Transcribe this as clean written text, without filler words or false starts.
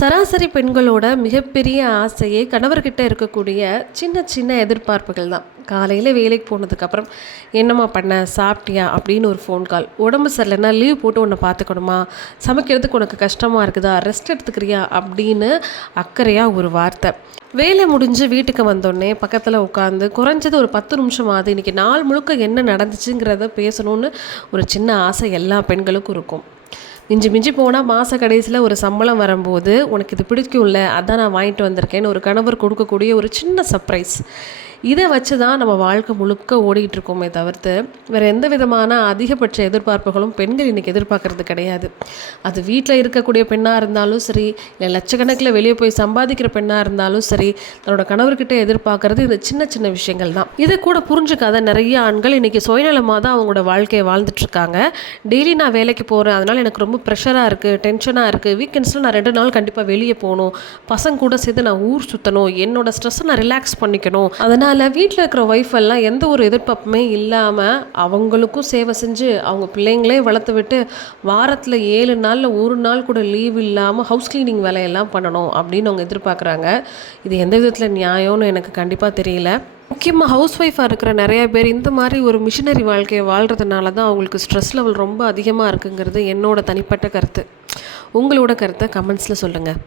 சராசரி பெண்களோட மிகப்பெரிய ஆசையே கணவர்கிட்ட இருக்கக்கூடிய சின்ன சின்ன எதிர்பார்ப்புகள் தான். காலையில் வேலைக்கு போனதுக்கப்புறம் என்னம்மா பண்ண, சாப்பிட்டியா அப்படின்னு ஒரு ஃபோன் கால், உடம்பு சரியில்லைன்னா லீவ் போட்டு உன்னை பார்த்துக்கணுமா, சமைக்கிறதுக்கு உனக்கு கஷ்டமாக இருக்குதா, ரெஸ்ட் எடுத்துக்கிறியா அப்படின்னு அக்கறையாக ஒரு வார்த்தை. வேலை முடிஞ்சு வீட்டுக்கு வந்தோடனே பக்கத்தில் உட்காந்து குறைஞ்சது ஒரு 10 நிமிஷம் ஆகுது, இன்றைக்கி நாள் முழுக்க என்ன நடந்துச்சுங்கிறத பேசணுன்னு ஒரு சின்ன ஆசை எல்லா பெண்களுக்கும் இருக்கும். மிஞ்சி மிஞ்சி போனால் மாத கடைசியில் ஒரு சம்பளம் வரும்போது உனக்கு இது பிடிக்கும்ல, அதான் நான் வாங்கிட்டு வந்திருக்கேன்னு ஒரு கணவர் கொடுக்கக்கூடிய ஒரு சின்ன சர்ப்ரைஸ். இதை வச்சு தான் நம்ம வாழ்க்கை முழுக்க ஓடிக்கிட்டு இருக்கோமே தவிர்த்து வேறு எந்த விதமான அதிகபட்ச எதிர்பார்ப்புகளும் பெண்கள் இன்றைக்கி எதிர்பார்க்கறது கிடையாது. அது வீட்டில் இருக்கக்கூடிய பெண்ணாக இருந்தாலும் சரி, இல்லை லட்சக்கணக்கில் வெளியே போய் சம்பாதிக்கிற பெண்ணாக இருந்தாலும் சரி, தன்னோட கணவர்கிட்ட எதிர்பார்க்கறது இந்த சின்ன சின்ன விஷயங்கள் தான். இதை கூட புரிஞ்சுக்காத நிறைய ஆண்கள் இன்றைக்கி சுயநலமாக தான் அவங்களோட வாழ்க்கையை வாழ்ந்துட்டுருக்காங்க. டெய்லி நான் வேலைக்கு போகிறேன், அதனால் எனக்கு ரொம்ப ப்ரெஷராக இருக்குது, டென்ஷனாக இருக்குது, வீக்கெண்ட்ஸில் நான் 2 நாள் கண்டிப்பாக வெளியே போகணும், பசங்க கூட சேர்த்து நான் ஊர் சுற்றணும், என்னோடய ஸ்ட்ரெஸ்ஸை நான் ரிலாக்ஸ் பண்ணிக்கணும், அதனால் வீட்டில் இருக்கிற ஒய்ஃப் எல்லாம் எந்த ஒரு எதிர்பார்ப்புமே இல்லாமல் அவங்களுக்கும் சேவை செஞ்சு அவங்க பிள்ளைங்களே வளர்த்து விட்டு வாரத்தில் 7 நாளில் 1 நாள் கூட லீவ் இல்லாமல் ஹவுஸ் கிளீனிங் வேலையெல்லாம் பண்ணணும் அப்படின்னு அவங்க எதிர்பார்க்குறாங்க. இது எந்த விதத்தில் நியாயம்னு எனக்கு கண்டிப்பாக தெரியல. முக்கியமாக ஹவுஸ் ஒய்ஃபாக இருக்கிற நிறைய பேர் இந்த மாதிரி ஒரு மிஷினரி வாழ்க்கையை வாழ்கிறதுனால தான் அவங்களுக்கு ஸ்ட்ரெஸ் லெவல் ரொம்ப அதிகமாக இருக்குங்கிறது என்னோட தனிப்பட்ட கருத்து. உங்களோட கருத்தை கமெண்ட்ஸில் சொல்லுங்கள்.